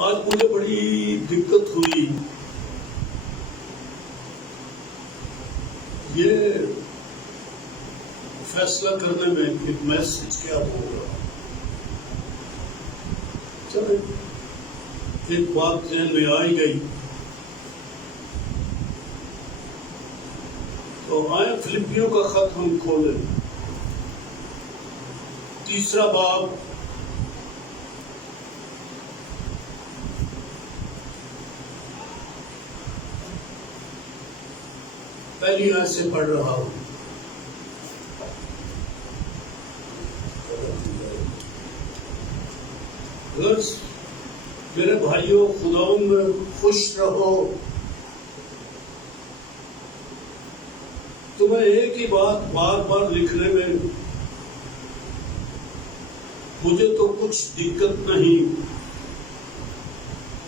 آج مجھے بڑی دقت ہوئی یہ فیصلہ کرنے میں کہ میسج کیا ہوگا. چلے ایک بات ذہن میں آئی گئی تو آئے فلپیوں کا خط ہم کھولیں. 3 باب پہلی آیت سے پڑھ رہا ہوں. میرے بھائیوں خداوند میں خوش رہو. تمہیں ایک ہی بات بار بار لکھنے میں مجھے تو کچھ دقت نہیں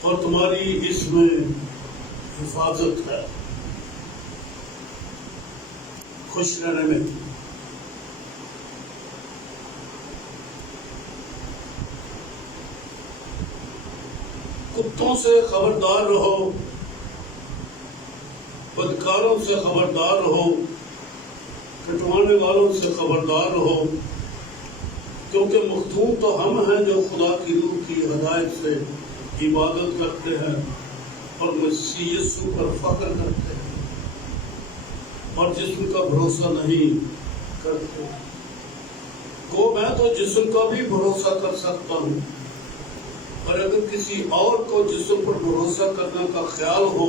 اور تمہاری اس میں حفاظت ہے. خوش رہنے میں کتوں سے خبردار رہو، بدکاروں سے خبردار رہو، کٹوانے والوں سے خبردار رہو، کیونکہ مختون تو ہم ہیں جو خدا کی روح کی ہدایت سے عبادت کرتے ہیں اور مسیح یسوع پر فخر کرتے ہیں اور جسم کا بھروسہ نہیں کرتے. کو میں تو جسم کا بھی بھروسہ کر سکتا ہوں، اور اگر کسی اور کو جسم پر بھروسہ کرنے کا خیال ہو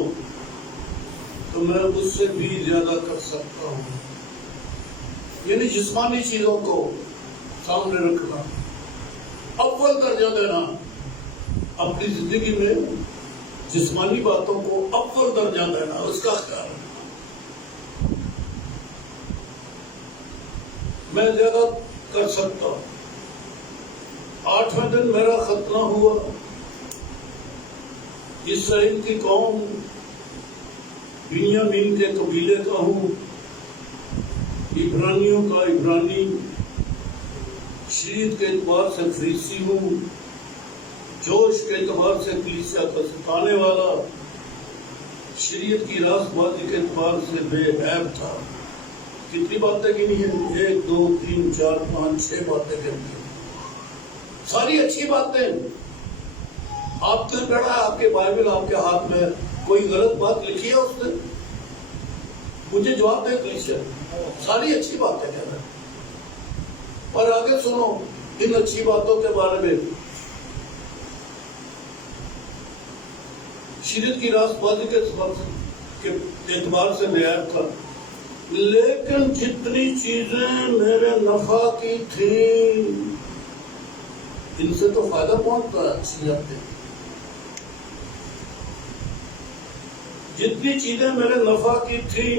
تو میں اس سے بھی زیادہ کر سکتا ہوں. یعنی جسمانی چیزوں کو سامنے رکھنا، اول درجہ دینا اپنی زندگی میں، جسمانی باتوں کو اول درجہ دینا، اس کا خیال رکھنا. میں زیادہ کر سکتا ہوں. 8ویں دن میرا ختنہ ہوا. اسرائیل کی قوم بنیامین کے قبیلے کا ہوں، عبرانیوں کا عبرانی، شریعت کے اعتبار سے فریسی ہوں، جوش کے اعتبار سے کلیسیا کا ستانے والا، شریعت کی راست بازی کے اعتبار سے بے عیب تھا. کتنی باتیں گنی ہیں؟ 1 2 3 4 5 6 باتیں گنی ہیں. ساری اچھی باتیں. آپ نے پڑھا، آپ کے بائبل آپ کے ہاتھ میں، کوئی غلط بات لکھی ہے اس نے؟ مجھے جواب دے کلیسیا، ساری اچھی باتیں کہہ رہے ہیں. اور آگے سنو ان اچھی باتوں کے بارے میں. شریعت کی راست بازی کے اعتبار سے نیا تھا، لیکن جتنی چیزیں میرے نفع کی تھیں ان سے تو فائدہ پہنچتا ہے. اچھی باتیں، جتنی چیزیں میرے نفع کی تھیں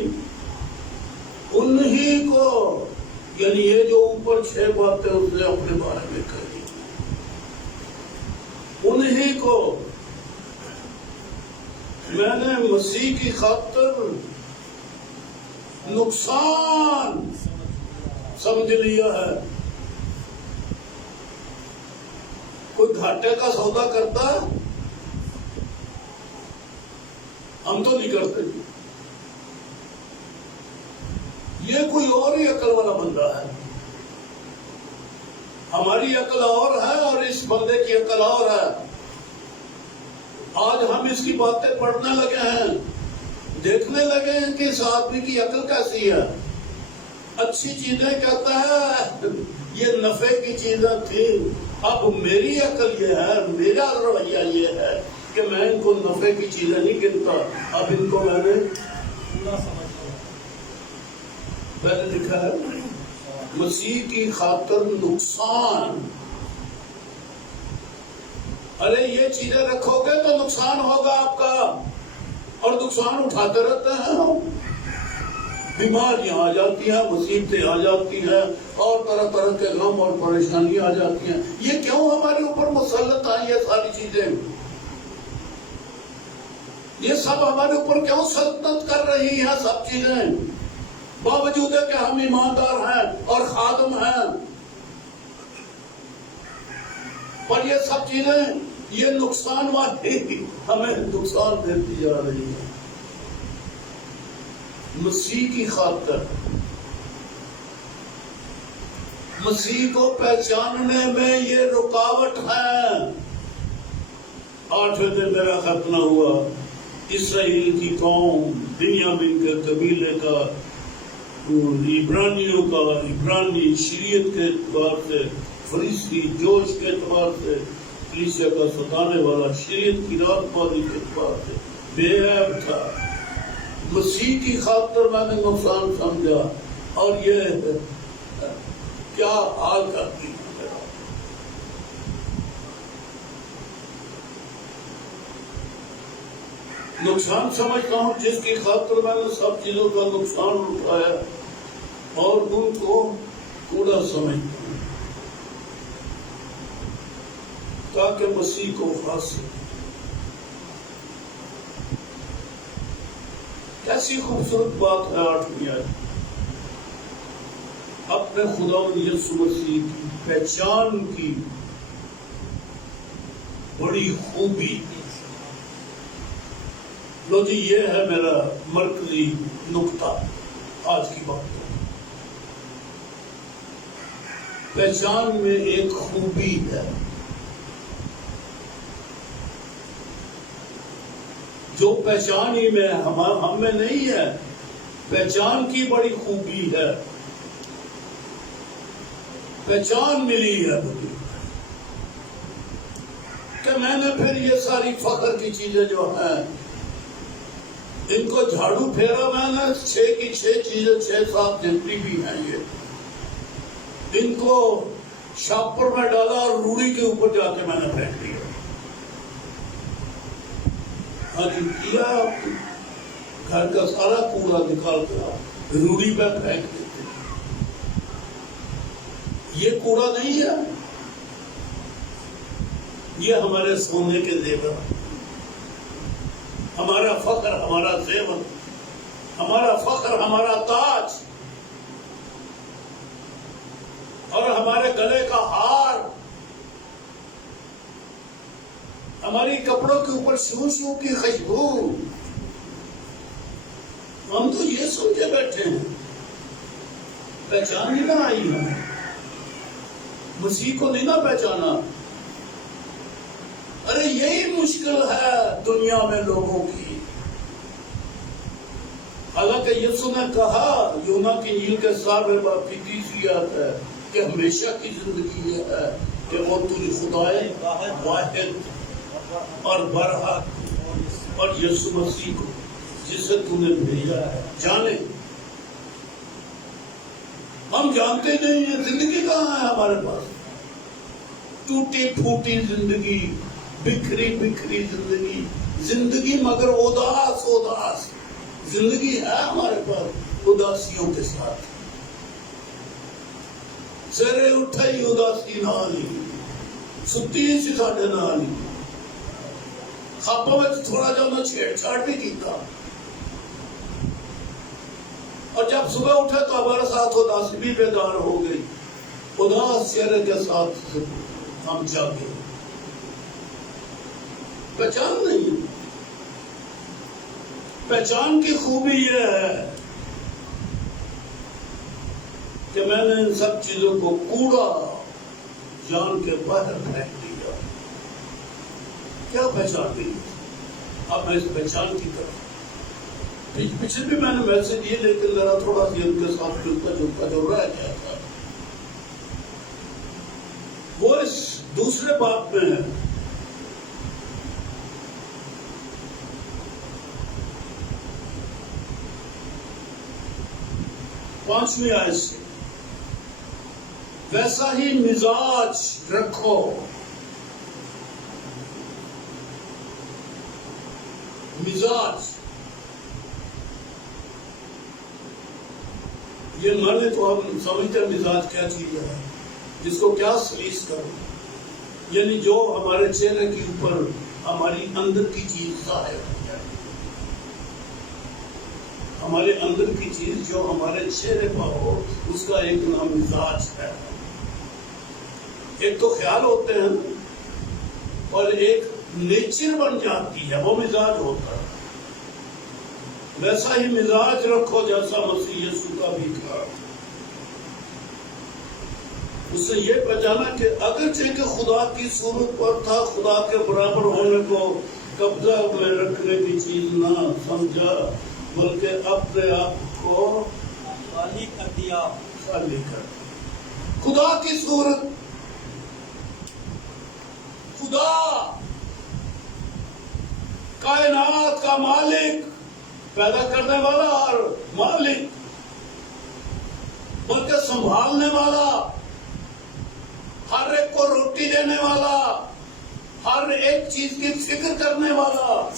انہی کو، یعنی یہ جو اوپر 6 باتیں اس نے اپنے بارے میں کہی، انہی کو میں نے مسیح کی خاطر نقصان سمجھ لیا ہے. کوئی گھاٹے کا سودا کرتا ہے؟ ہم تو نہیں کرتے. یہ کوئی اور ہی عقل والا بندہ ہے. ہماری عقل اور ہے اور اس بندے کی عقل اور ہے. آج ہم اس کی باتیں پڑھنے لگے ہیں، دیکھنے لگے ہیں کہ اس آدمی کی عقل کیسی ہے. اچھی چیزیں کہتا ہے یہ نفع کی چیزیں تھیں. اب میری عقل یہ ہے، میرا رویہ یہ ہے کہ میں ان کو نفع کی چیزیں نہیں گنتا. اب ان کو میں نے لکھا ہے مسیح کی خاطر نقصان. ارے یہ چیزیں رکھو گے تو نقصان ہوگا آپ کا، اور نقصان اٹھاتے رہتے ہیں. بیماریاں آ جاتی ہیں، مصیبتیں آ جاتی ہیں، اور طرح طرح کے غم اور پریشانیاں آ جاتی ہیں. یہ کیوں ہمارے اوپر مسلط آئی یہ ساری چیزیں؟ یہ سب ہمارے اوپر کیوں سلطنت کر رہی ہیں سب چیزیں؟ باوجود ہے کہ ہم ایماندار ہیں اور خادم ہیں، پر یہ سب چیزیں یہ نقصان والی ہمیں نقصان دیتی جا رہی ہے. مسیح کی خاطر، مسیح کو پہچاننے میں یہ رکاوٹ ہے. 8ویں دن میرا ختنہ ہوا. اسرائیل کی قوم، بنیامین کے قبیلے کا، عبرانیوں کا، عبرانی شریعت کے اعتبار سے، فریسی جوش کے اعتبار سے، کلیسیا کا ستانے والا شریعت کی رات بازی کے اعتبار سے بے عیب تھا. مسیح کی خاطر میں نے نقصان سمجھا، اور یہ کیا حال کرتی ہے. نقصان سمجھتا ہوں جس کی خاطر میں نے سب چیزوں کا نقصان اٹھایا اور ان کو کوڑا سمجھتا ہوں تاکہ مسیح کو حاصل. کیسی خوبصورت بات ہے 8ویں آیت. اپنے خداوند یسوع مسیح کی پہچان کی بڑی خوبی. لو جی، یہ ہے میرا مرکزی نقطہ آج کی بات. پہچان میں ایک خوبی ہے جو پہچان ہی میں ہم میں نہیں ہے. پہچان کی بڑی خوبی ہے. پہچان ملی ہے مجھے کہ میں نے پھر یہ ساری فخر کی چیزیں جو ہیں ان کو جھاڑو پھیرا. میں نے 6 کی 6 چیزیں 6-7 جتنی بھی ہیں یہ ان کو شاپر میں ڈالا اور روڑی کے اوپر جا کے میں نے پھینک دیا. کیا گھر کا سارا کوڑا نکال کر روڑی پہ پھینک دیتے. یہ کوڑا نہیں ہے، یہ ہمارے سونے کے زیور، ہمارا فخر، ہمارا زیور، ہمارا فخر، ہمارا تاج، اور ہمارے گلے کا ہار، ہماری کپڑوں کے اوپر شو کی خوشبو. ہم تو یہ سمجھے بیٹھے ہیں پہچان ہی نہ آئی. ہمیں مسیح کو نہیں نہ پہچانا. ارے یہی مشکل ہے دنیا میں لوگوں کی. حالانکہ یسوع نے کہا یونا کی انجیل کے 7ویں باب کی 30 آیت ہے کہ ہمیشہ کی زندگی یہ ہے کہ وہ تجھ خدائے واحد اور برحق اور یسوع مسیح کو جسے تو نے بھیجا ہے جانے. ہم جانتے نہیں ہیں زندگی کہاں ہے ہمارے پاس. ٹوٹی پھوٹی زندگی، بکھری بکھری زندگی، زندگی مگر اداس زندگی ہے ہمارے پاس اداسیوں کے ساتھ. سویرے اٹھے ہی اداسی نال ہی، ستی سی ساڈے نال ہی، خوابوں میں تھوڑا جا میں چھیڑ چھاڑ بھی کیتا، اور جب صبح اٹھے تو ہمارے ساتھ اداسی بھی بیدار ہو گئی. اداس چہرے کے ساتھ ہم جاگے. پہچان نہیں. پہچان کی خوبی یہ ہے کہ میں نے ان سب چیزوں کو کوڑا جان کے باہر پھینک دیا. کیا پہچان دی؟ اب میں اس پہچان کی طرف پیچھے بھی میں نے میسج یہ لیکن ذرا تھوڑا سی ان کے ساتھ ملتا جلتا جو رہ گیا تھا وہ اس دوسرے باب میں ہے. پانچویں آیت سے ویسا ہی مزاج رکھو. مزاج یہ مانے تو ہم سمجھتے ہیں مزاج کیا چیز ہے، جس کو کیا سلیس کرو، یعنی جو ہمارے چہرے کے اوپر ہماری اندر کی چیز ظاہر ہو جائے. ہمارے اندر کی چیز جو ہمارے چہرے پر ہو اس کا ایک نام مزاج ہے. ایک تو خیال ہوتے ہیں اور ایک نیچر بن جاتی ہے، وہ مزاج ہوتا ہے۔ ویسا ہی مزاج رکھو جیسا مسیح یسوع کا بھی تھا۔ اس نے یہ پہچانا کہ اگرچہ کہ خدا کی صورت پر تھا، خدا کے برابر ہونے کو قبضہ میں رکھنے کی چیز نہ سمجھا، بلکہ اپنے آپ کو خالی کر دیا۔ خالی کر خدا کی صورت، خدا کائنات کا مالک، پیدا کرنے والا اور مالک، بلکہ سنبھالنے والا، ہر ایک کو روٹی دینے والا، ہر ایک چیز کی فکر کرنے والا،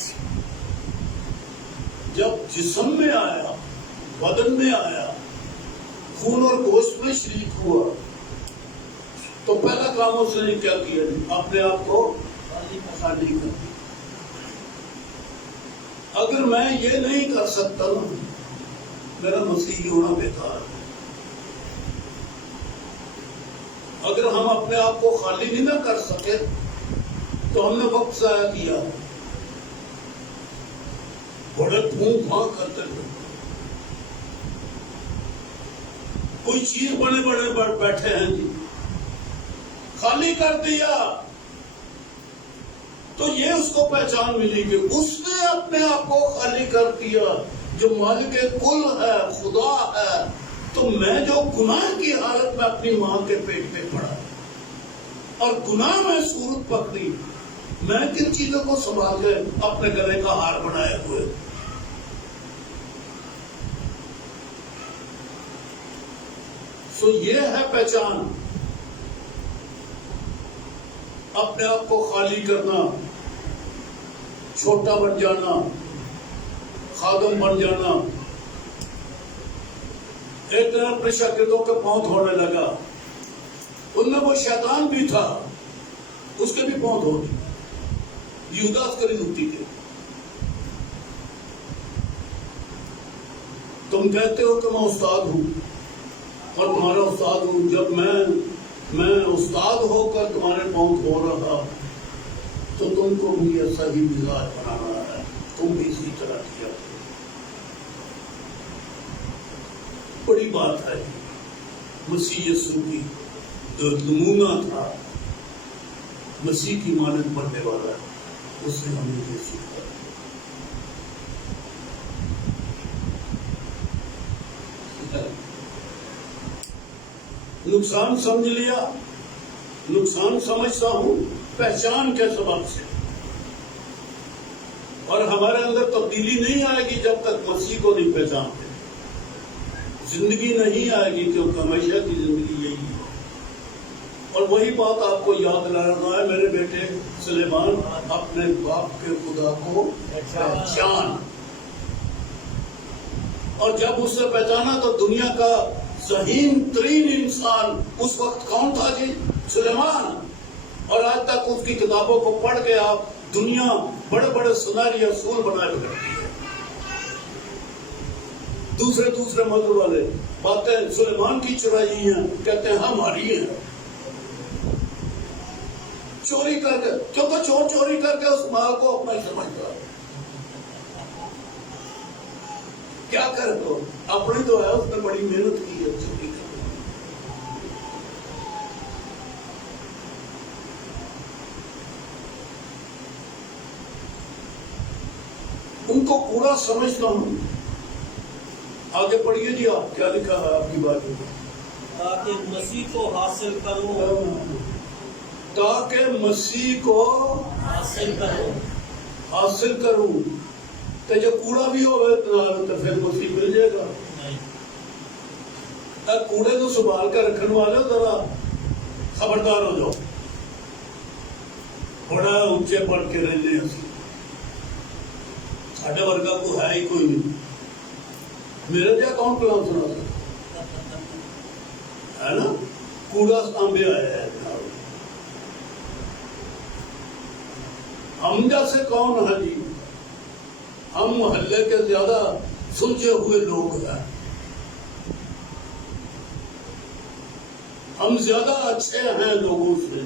جب جسم میں آیا، بدن میں آیا، خون اور گوشت میں شریک ہوا، تو پہلا کام اس نے کیا کیا؟ اپنے آپ کو خالی کر دیا۔ اگر میں یہ نہیں کر سکتا نا، میرا مسیحی ہونا بیکار ہے۔ اگر ہم اپنے آپ کو خالی نہیں نہ کر سکے تو ہم نے وقت ضائع کیا، بڑے پھونک پھانک کرتے تھے، کوئی چیز بڑے بڑے بیٹھے ہیں جی، خالی کر دیا تو یہ اس کو پہچان ملی کہ اس نے اپنے آپ کو خالی کر دیا۔ جو مالک کل ہے، خدا ہے، تو میں جو گناہ کی حالت میں اپنی ماں کے پیٹ پہ پڑا اور گناہ میں صورت پکڑی، میں کن چیزوں کو سنبھال کے اپنے گلے کا ہار بنائے ہوئے۔ سو یہ ہے پہچان، اپنے آپ کو خالی کرنا، چھوٹا بن جانا، خادم بن جانا۔ ایک دن اپنے شاگردوں کے پاؤں دھونے لگا، ان میں وہ شیطان بھی تھا، اس کے بھی پاؤں دھو دی، یہودا اسکریوتی کے۔ تم کہتے ہو کہ میں استاد ہوں اور تمہارا استاد ہوں، جب میں استاد ہو کر تمہارے پاؤں دھو رہا تو تم کو بھی ایسا ہی مزاج بنانا ہے، تم بھی اسی طرح کیا۔ بڑی بات ہے مسیح یسوع کی جو نمونہ تھا، مسیح کی مانند بننے والا ہے، اس نے ہمیں یہ سیکھا۔ نقصان سمجھ لیا، نقصان سمجھتا ہوں پہچان کے سبب سے، اور ہمارے اندر تبدیلی نہیں آئے گی جب تک مسیح کو نہیں پہچانتے۔ زندگی نہیں آئے گی کیونکہ ہمیشہ کی زندگی یہی ہے۔ اور وہی بات آپ کو یاد رہنا ہے میرے بیٹے سلیمان، اپنے باپ کے خدا کو پہچان۔ اور جب اس نے پہچانا تو دنیا کا ذہین ترین انسان اس وقت کون تھا جی؟ سلیمان۔ اور آج تک اس کی کتابوں کو پڑھ کے آپ دنیا بڑے بڑے سنہری اصول بنائے کرتی ہے۔ دوسرے مذہب والے باتیں سلیمان کی چرائی ہیں، کہتے ہیں ہماری ہیں۔ چوری کر کے، کیونکہ چور چوری کر کے اس مال کو اپنا ہی سمجھتا ہے، کیا کرے تو اپنی تو ہے، اس نے بڑی محنت کی ہے چوری کر کے۔ ان کو پورا سمجھتا ہوں۔ آگے پڑھیے جی، آپ کیا لکھا ہے آپ کی بات میں؟ تاکہ مسیح کو حاصل کروں، تاکہ مسیح کو حاصل کروں۔ حاصل کروں، تو جو کوڑا بھی ہوگا تو پھر مسیح مل جائے گا۔ کوڑے کو سنبھال کر رکھنے والے ذرا خبردار ہو جاؤ، بڑا اونچے پڑھ کے رہنے ساڈے ورگا کو ہے ہی کوئی نہیں۔ میرے جا کون کلام سنا سکتا ہے نا؟ کوڑا سانبے آیا ہے۔ ہم جیسے کون ہے جی؟ ہم محلے کے زیادہ سلجھے ہوئے لوگ ہیں، ہم زیادہ اچھے ہیں لوگوں سے۔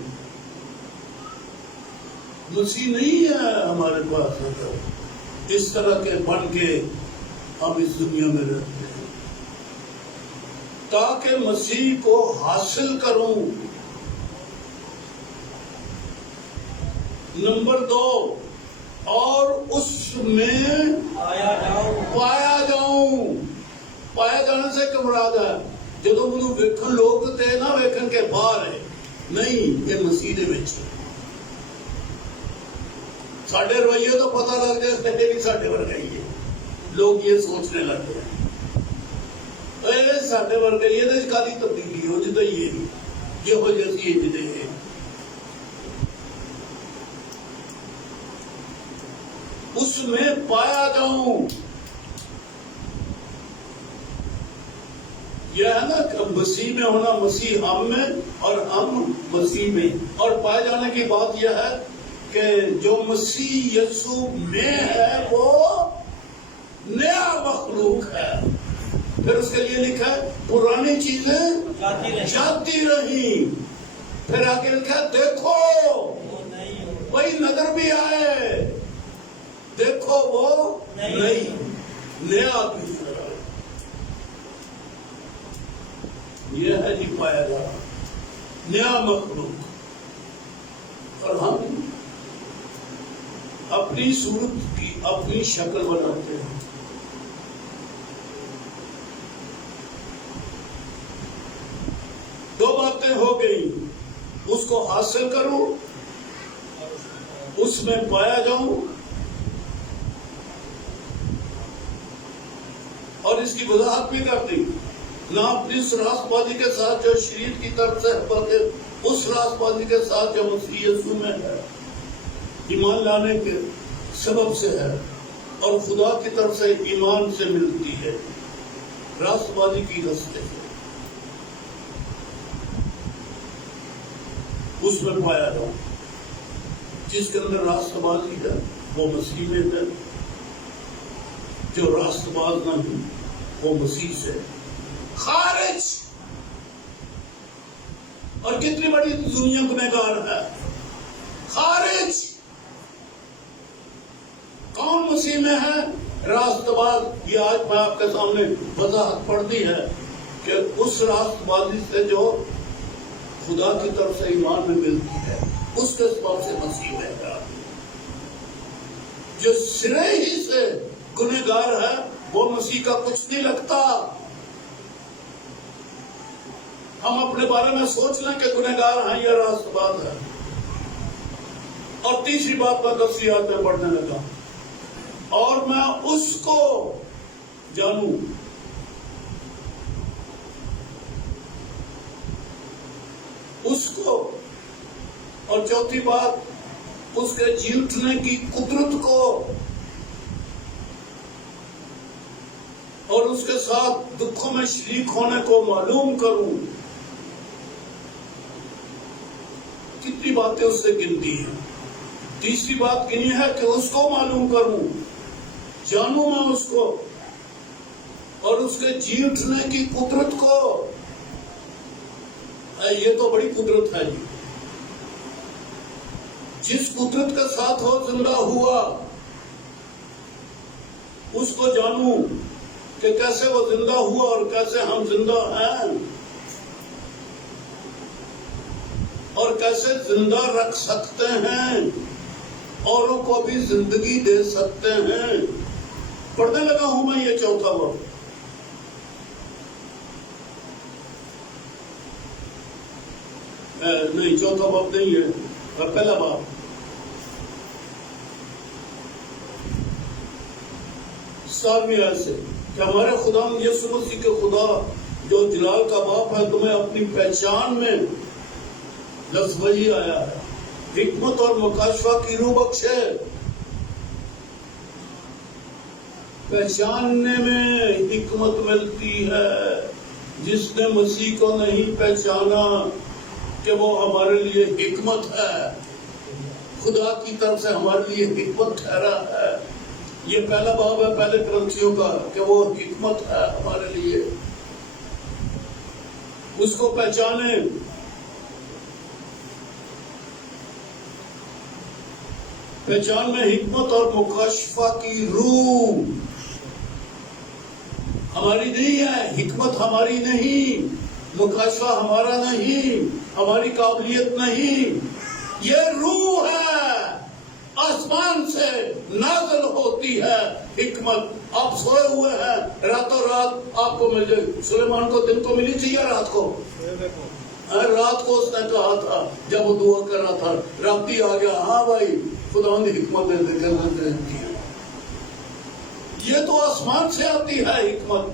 مسیح نہیں ہے ہمارے پاس، اس طرح کے بن کے ہم اس دنیا میں رہتے ہیں تاکہ مسیح کو حاصل کروں۔ نمبر 2، اور اس میں پایا جاؤں۔ پایا جانے سے کیا مراد ہے؟ جدو مجھے ویکھن لوگ تے نہ ویکھن کے باہر ہے، نہیں، یہ مسیح دے وچ ساڈے رویے تو پتہ لگ جائے کہ بھی ساڈے ورگا ہی ہے، لوگ یہ سوچنے لگتے ہیں ساڈے ورگا ہی ہے، کالی تبدیلی ہو جدہ یہ ہو جیسی ہے جدے ہے۔ اس میں پایا جاؤں، یہ ہے نا کہ مسیح میں ہونا، مسیح ہم میں اور ہم مسیح میں، اور پائے جانے کی بات یہ ہے کہ جو مسیح یسوع میں ہے وہ نیا مخلوق ہے۔ پھر اس کے لیے لکھا ہے پرانی چیزیں جاتی رہی، پھر آگے لکھا ہے دیکھو وہی نظر بھی آئے، دیکھو وہ نہیں، نیا بھی۔ یہ ہے جی پایا جا نیا مخلوق، اور ہم اپنی صورت کی اپنی شکل بناتے ہیں۔ دو باتیں ہو گئی، اس کو حاصل کروں، اس میں پایا جاؤں، اور اس کی وضاحت بھی کر دی، نہ اپنی اس راست بازی کے ساتھ جو شریعت کی طرف سے، بلکہ اس راست بازی کے ساتھ جو مسیح یسوع میں ہے، ایمان لانے کے سبب سے ہے، اور خدا کی طرف سے ایمان سے ملتی ہے، راست بازی کی رستے سے، اس میں پایا جاؤں۔ جس کے اندر راست بازی ہے وہ مسیح میں ہے، جو راست باز نہیں وہ مسیح سے خارج۔ اور کتنی بڑی دنیا گنہگار ہے، خارج۔ کون مسیح میں ہے؟ راست باز۔ یہ آج میں آپ کے سامنے وضاحت پڑھ دی ہے کہ اس راست بازی سے جو خدا کی طرف سے ایمان میں ملتی ہے، اس کے سبب سے مسیح میں ہے۔ جو سرے ہی سے گنہگار ہے وہ مسیح کا کچھ نہیں لگتا۔ ہم اپنے بارے میں سوچ لیں کہ گنہگار ہیں، یہ راست بات ہے۔ اور تیسری بات میں تفصیلات میں پڑھنے لگا، اور میں اس کو جانوں، اس کو، اور چوتھی بات اس کے جی اٹھنے کی قدرت کو، اور اس کے ساتھ دکھوں میں شریک ہونے کو معلوم کروں۔ کتنی باتیں اس سے گنتی ہیں۔ تیسری بات گنی ہے کہ اس کو معلوم کروں، جانوں میں اس کو، اور اس کے جی اٹھنے کی قدرت کو۔ یہ تو بڑی قدرت ہے جی۔ جس قدرت کے ساتھ وہ زندہ ہوا، اس کو جانوں کہ کیسے وہ زندہ ہوا اور کیسے ہم زندہ ہیں، اور کیسے زندہ رکھ سکتے ہیں، اوروں کو بھی زندگی دے سکتے ہیں۔ پڑھنے لگا ہوں میں یہ چوتھا باب۔ نہیں، چوتھا باب نہیں ہے، اور پہلا باب۔ ساتویں آیت سے کہ ہمارے خدا یسوع مسیح کے خدا جو جلال کا باپ ہے تمہیں اپنی پہچان میں، لفظ وہی آیا ہے، حکمت اور مکاشفہ کی روح بخشے۔ پہچاننے میں حکمت ملتی ہے۔ جس نے مسیح کو نہیں پہچانا کہ وہ ہمارے لیے حکمت ہے، خدا کی طرف سے ہمارے لیے حکمت ٹھہرا ہے۔ یہ پہلا باب ہے پہلے کرنتھیوں کا کہ وہ حکمت ہے ہمارے لیے۔ اس کو پہچانے، پہچان میں حکمت اور مکاشفہ کی روح ہماری نہیں ہے، حکمت ہماری نہیں، مکاشفہ ہمارا نہیں، ہماری قابلیت نہیں، یہ روح ہے، آسمان سے نازل ہوتی ہے حکمت۔ آپ سوئے ہوئے ہیں، راتوں رات آپ کو مل جائے۔ سلیمان کو دن کو ملی تھی یا رات کو؟ رات کو اس نے کہا تھا جب وہ دعا کر رہا تھا، رات ہی آ گیا، ہاں بھائی خدا نے حکمت دے دی۔ یہ تو آسمان سے آتی ہے حکمت۔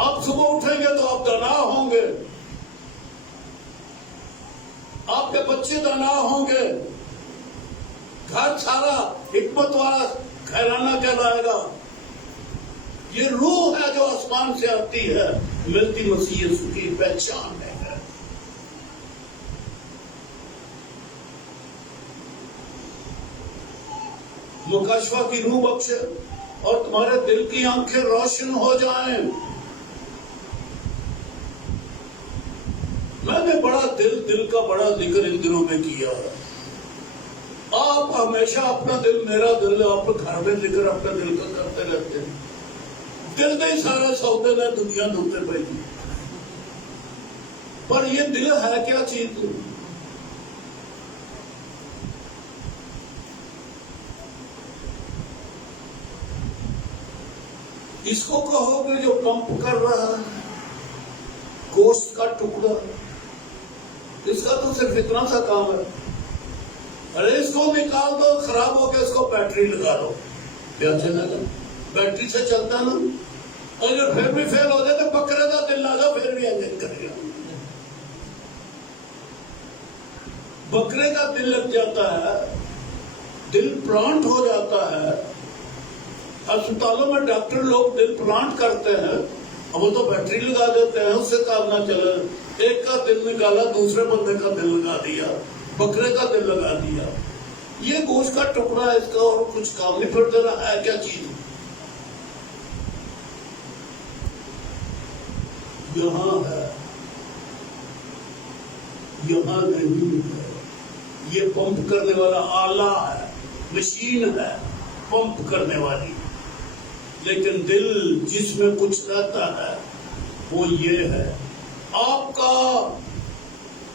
آپ صبح اٹھیں گے تو آپ دانا ہوں گے، آپ کے بچے دانا ہوں گے، گھر سارا حکمت والا گھرانہ کہلائے گا۔ یہ روح ہے جو آسمان سے آتی ہے، ملتی مسیح یسوع کی پہچان ہے۔ مکاشفہ کی روح بخشے اور تمہارے دل کی آنکھیں روشن ہو جائیں۔ میں نے بڑا دل کا بڑا ذکر ان دنوں میں کیا ہے۔ آپ ہمیشہ اپنا دل، میرا دل، آپ گھر میں ذکر اپنا دل کا کرتے رہتے ہیں۔ دل دے سارے سودے نے دنیا دھوتے پہ، پر یہ دل ہے کیا چیز؟ اس کو کہو گے جو پمپ کر رہا ہے گوشت کا ٹکڑا، اس کا تو صرف اتنا سا کام ہے، ارے اس کو نکال دو، خراب ہو گیا، اس کو بیٹری لگا دو، چلے گا، بیٹری سے چلتا نا، اور جو پھر بھی فیل ہو جائے تو بکرے کا دل لا دو، پھر بھی انجن کرے گا۔ بکرے کا دل لگ جاتا ہے، دل پلانٹ ہو جاتا ہے۔ اسپتالوں میں ڈاکٹر لوگ دل پلانٹ کرتے ہیں، اب وہ تو بیٹری لگا دیتے ہیں، اس سے کام نہ چلے، ایک کا دل نکالا، دوسرے بندے کا دل لگا دیا، بکرے کا دل لگا دیا۔ یہ گوشت کا ٹکڑا ہے، اس کا اور کچھ کام نہیں، پھر تیرا ہے کیا چیز؟ یہاں ہے، یہاں نہیں ہے۔ یہ پمپ کرنے والا آلہ ہے، مشین ہے پمپ کرنے والی، لیکن دل جس میں کچھ رہتا ہے وہ یہ ہے، آپ کا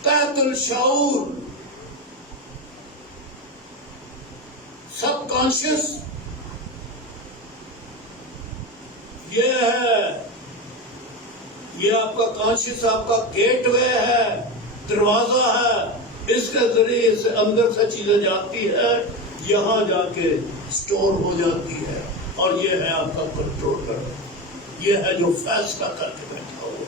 تحت الشعور، سب کانشیس، یہ ہے، یہ آپ کا کانشیس، آپ کا گیٹ وے ہے، دروازہ ہے، اس کے ذریعے سے اندر سے چیزیں جاتی ہے، یہاں جا کے سٹور ہو جاتی ہے، اور یہ ہے آپ کا کنٹرولر، یہ ہے جو فیصلہ کر کے بیٹھا ہوا۔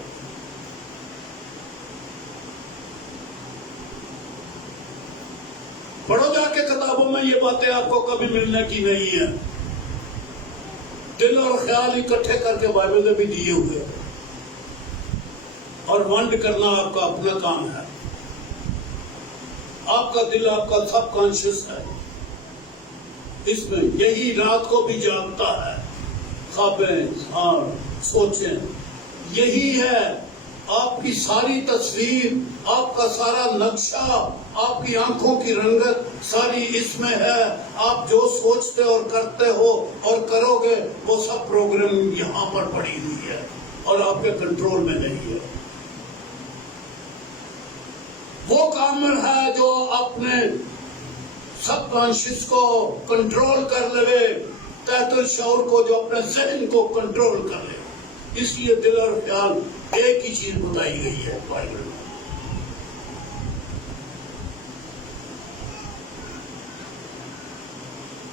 پڑھو جا کے کتابوں میں، یہ باتیں آپ کو کبھی ملنے کی نہیں ہے۔ دل اور خیال اکٹھے کر کے بائبل میں بھی دیے ہوئے، اور ونڈ کرنا آپ کا اپنا کام ہے۔ آپ کا دل آپ کا سب کانشیس ہے، اس میں یہی رات کو بھی جاگتا ہے، خوابیں، سوچیں، یہی ہے آپ کی ساری تصویر، آپ کا سارا نقشہ، آپ کی آنکھوں کی رنگت ساری اس میں ہے۔ آپ جو سوچتے اور کرتے ہو اور کرو گے وہ سب پروگرام یہاں پر پڑی ہوئی ہے، اور آپ کے کنٹرول میں نہیں ہے۔ وہ کامل ہے جو اپنے سب کانشیس کو کنٹرول کر لے، تحت الشعور کو، جو اپنے ذہن کو کنٹرول کر لے۔ اس لیے دل اور خیال ایک ہی چیز بتائی گئی ہے بائبل میں۔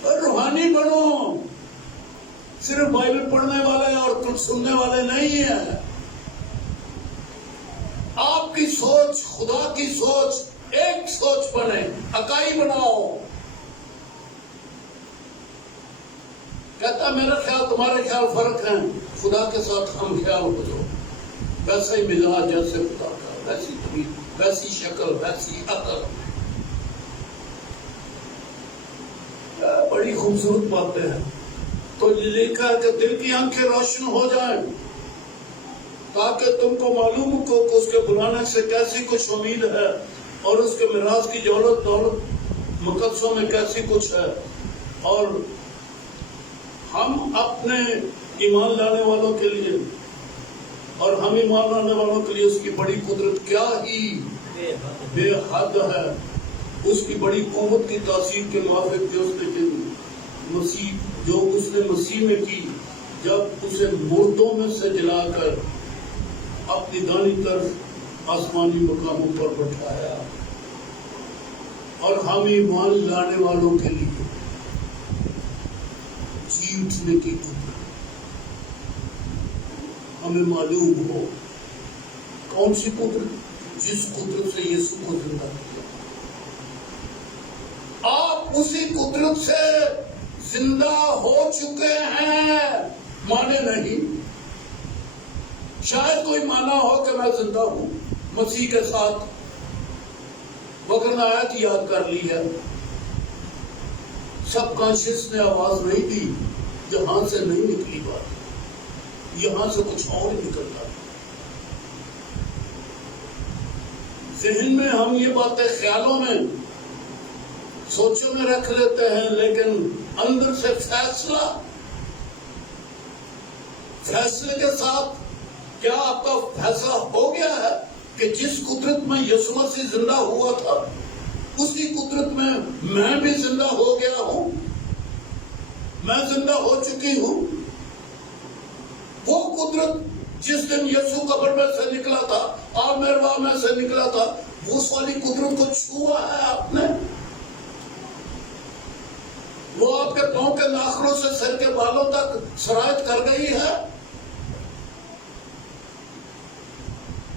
اور روحانی بنو، صرف بائبل پڑھنے والے اور کچھ سننے والے نہیں ہیں۔ آپ کی سوچ، خدا کی سوچ، ایک سوچ بنے، اکائی بناؤ۔ کہتا میرا خیال تمہارے خیال فرق ہیں، خدا کے ساتھ ہم خیال ہو جاؤ، ویسا ہی مزاج جیسے خدا کا، ویسی طبیعت، ویسی شکل، ویسی عقل۔ بڑی خوبصورت باتیں ہیں۔ تو لکھا ہے کہ دل کی آنکھیں روشن ہو جائیں، تاکہ تم کو معلوم ہو کہ اس کے بلانے سے کیسی کچھ امید ہے، اور اس کے میراث کی دولت مقدسوں میں کیسی کچھ ہے، اور ہم اپنے ایمان لانے والوں کے لیے اور ہم ایمان لانے والوں کے لیے اس کی بڑی قدرت کیا ہی بے حد ہے، اس کی بڑی قوت کی تاثیر کے موافق جو اس نے مسیح میں کی، جب اسے مردوں میں سے جلا کر اپنی دانی طرف آسمانی مقاموں پر بٹھایا، اور ہم ایمان لانے والوں کے لیے جی اٹھنے کی قدرت ہمیں معلوم ہو۔ کون سی قدرت؟ جس قدرت سے یسوع کو زندہ کیا۔ آپ اسی قدرت سے زندہ ہو چکے ہیں، مانے نہیں۔ شاید کوئی مانا ہو کہ میں زندہ ہوں مسیح کے ساتھ، وگرنہ آیت یاد کر لی ہے۔ سب کانشیس نے آواز نہیں دی، جہاں سے نہیں نکلی بات، یہاں سے کچھ اور نکلتا۔ ذہن میں ہم یہ باتیں خیالوں میں سوچوں میں رکھ لیتے ہیں، لیکن اندر سے فیصلے کے ساتھ کیا آپ کا فیصلہ ہو گیا ہے کہ جس قدرت میں یسوع مسیح زندہ ہوا تھا، اسی قدرت میں میں بھی زندہ ہو گیا ہوں، میں زندہ ہو چکی ہوں۔ وہ قدرت جس دن یسوع قبر میں سے نکلا تھا اور مروا میں سے نکلا تھا، اس والی قدرت کو چھوا ہے آپ نے؟ وہ آپ کے پاؤں کے ناخنوں سے سر کے بالوں تک سرایت کر گئی ہے؟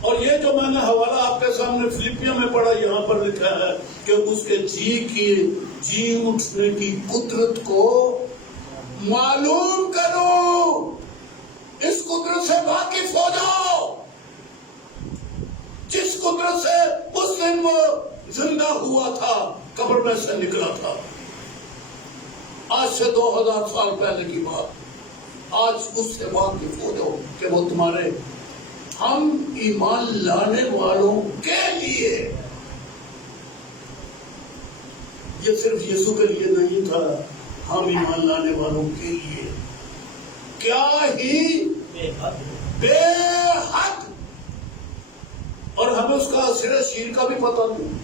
اور یہ جو میں نے حوالہ آپ کے سامنے فلپیوں میں پڑھا، یہاں پر لکھا ہے کہ اس کے جی اٹھنے کی قدرت کو معلوم کرو، اس قدرت سے واقف ہو جاؤ جس قدرت سے اس دن وہ زندہ ہوا تھا، قبر میں سے نکلا تھا۔ آج سے 2000 سال پہلے کی بات، آج اس سے واقف ہو جاؤ کہ وہ تمہارے ہم ایمان لانے والوں کے لیے، یہ صرف یسوع کے لیے نہیں تھا، ہم ایمان لانے والوں کے لیے کیا ہی بے حد، اور ہمیں اس کا سر شیر کا بھی پتہ نہیں۔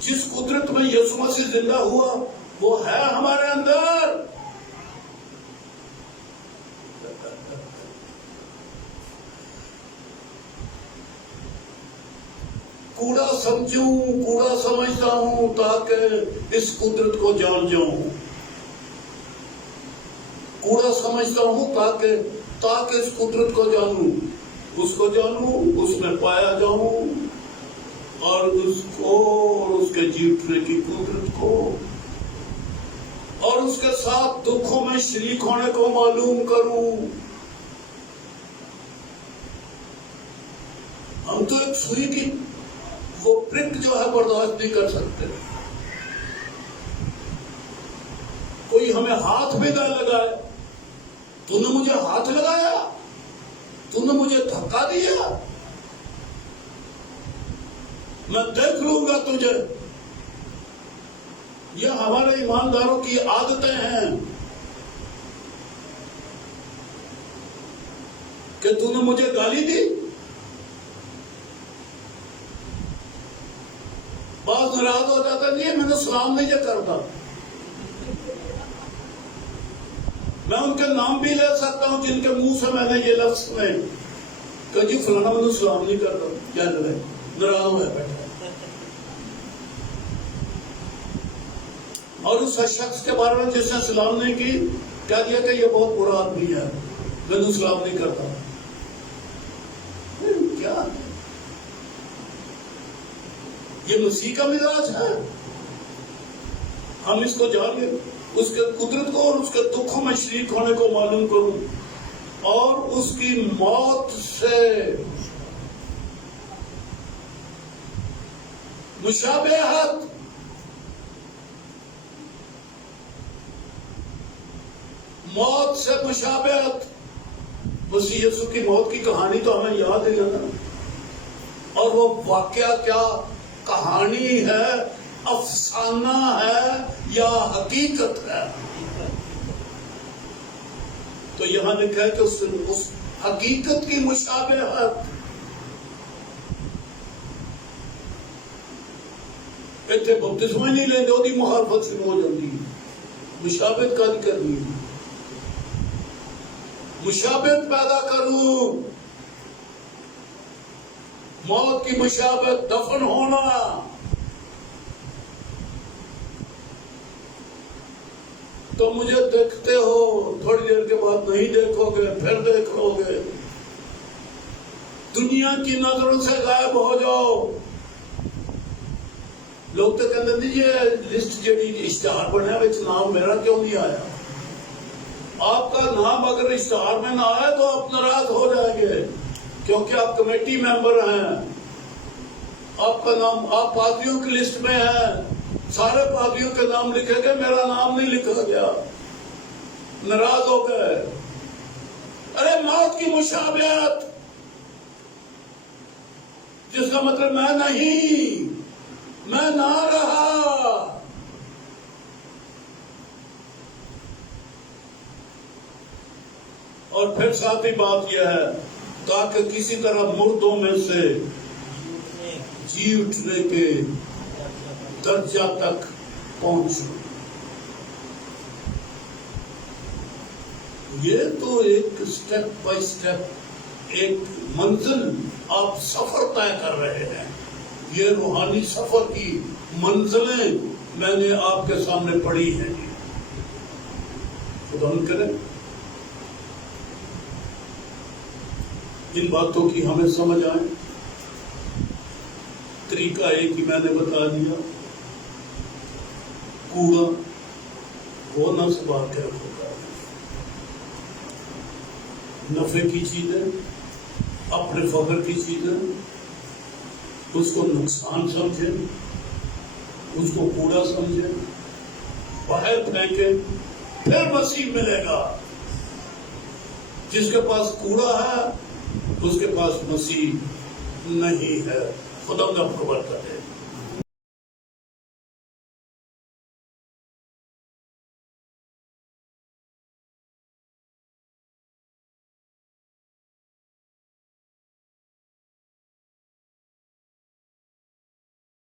جس قدرت میں یسوع مسیح زندہ ہوا وہ ہے ہمارے اندر۔ کوڑا سمجھوں، کوڑا سمجھتا ہوں تاکہ اس قدرت کو جان جاؤں، کوڑا سمجھتا ہوں تاکہ اس قدرت کو جانوں، اس کو جانوں، اس میں پایا جاؤں، اور اس کو، اور اس کے جی اٹھنے کی قدرت کو، اور اس کے ساتھ دکھوں میں شریک ہونے کو معلوم کروں۔ ہم تو ایک سوئی کی وہ پرک جو ہے برداشت نہیں کر سکتے۔ کوئی ہمیں ہاتھ بھی نہ لگائے، تو نے مجھے ہاتھ لگایا، تو نے مجھے دھکا دیا، میں دیکھ لوں گا تجھے۔ یہ ہمارے ایمانداروں کی عادتیں ہیں کہ تو نے مجھے گالی دی۔ بعض ناراض ہو جاتا نہیں، میں نے سلام نہیں کرتا۔ میں ان کے نام بھی لے سکتا ہوں جن کے منہ سے میں نے یہ لفظ سنے کہ جی فلانا میں نے سلام نہیں کرتا، کیا کرے، ناراض ہوا بیٹھا۔ اور اس شخص کے بارے میں جس نے سلام نہیں کی، کہہ دیا کہ یہ بہت برا آدمی ہے، میں نے سلام نہیں کرتا۔ کیا یہ مسیح کا مزاج ہے؟ ہم اس کو جان گے، اس کے قدرت کو اور اس کے دکھوں میں شریک ہونے کو معلوم کروں، اور اس کی موت سے مشابہت، موت سے مشابہت۔ مسیح یسوع کی موت کی کہانی تو ہمیں یاد ہے نا، اور وہ واقعہ کیا کہانی ہے، افسانہ ہے یا حقیقت ہے؟ تو یہاں لکھا ہے کہ اس حقیقت کی مشابہت اتنے بپتسمہ نہیں لیں گے، مخالفت شروع ہو جاتی ہے۔ مشابہت کا نہیں کرنی، مشابہت پیدا کروں، موت کی مشابہت، دفن ہونا۔ تو مجھے دیکھتے ہو، تھوڑی دیر کے بعد نہیں دیکھو گے، پھر دیکھ لو گے، دنیا کی نظروں سے غائب ہو جاؤ۔ لوگ تو کہتے ہیں یہ لسٹ جڑی اشتہار بنیا اس نام میرا کیوں نہیں آیا؟ آپ کا نام اگر اشتہار میں نہ آئے تو آپ ناراض ہو جائیں گے، کیونکہ آپ کمیٹی ممبر ہیں، آپ کا نام، آپ پادریوں کی لسٹ میں ہیں، سارے پادریوں کے نام لکھے گئے، میرا نام نہیں لکھا گیا، ناراض ہو گئے۔ ارے موت کی مشابہت، جس کا مطلب میں نہیں، میں نہ رہا۔ اور پھر ساتھ ہی بات یہ ہے، تاکہ کسی طرح مردوں میں سے جی اٹھنے کے درجہ تک پہنچو۔ یہ تو ایک سٹیپ بائی سٹیپ ایک منزل آپ سفر طے کر رہے ہیں۔ یہ روحانی سفر کی منزلیں میں نے آپ کے سامنے پڑھی ہیں۔ خدا ہم کرے ان باتوں کی ہمیں سمجھ آئے۔ طریقہ ایک ہی میں نے بتا دیا، کوڑا وہ نہ سنبھال کے رکھو، نفع کی چیزیں، اپنے فخر کی چیزیں، اس کو نقصان سمجھیں، اس کو کوڑا سمجھیں، باہر پھینکیں، پھر مسیح ملے گا۔ جس کے پاس کوڑا ہے اس کے پاس مسیح نہیں ہے۔ خدا کا پروردگار ہے۔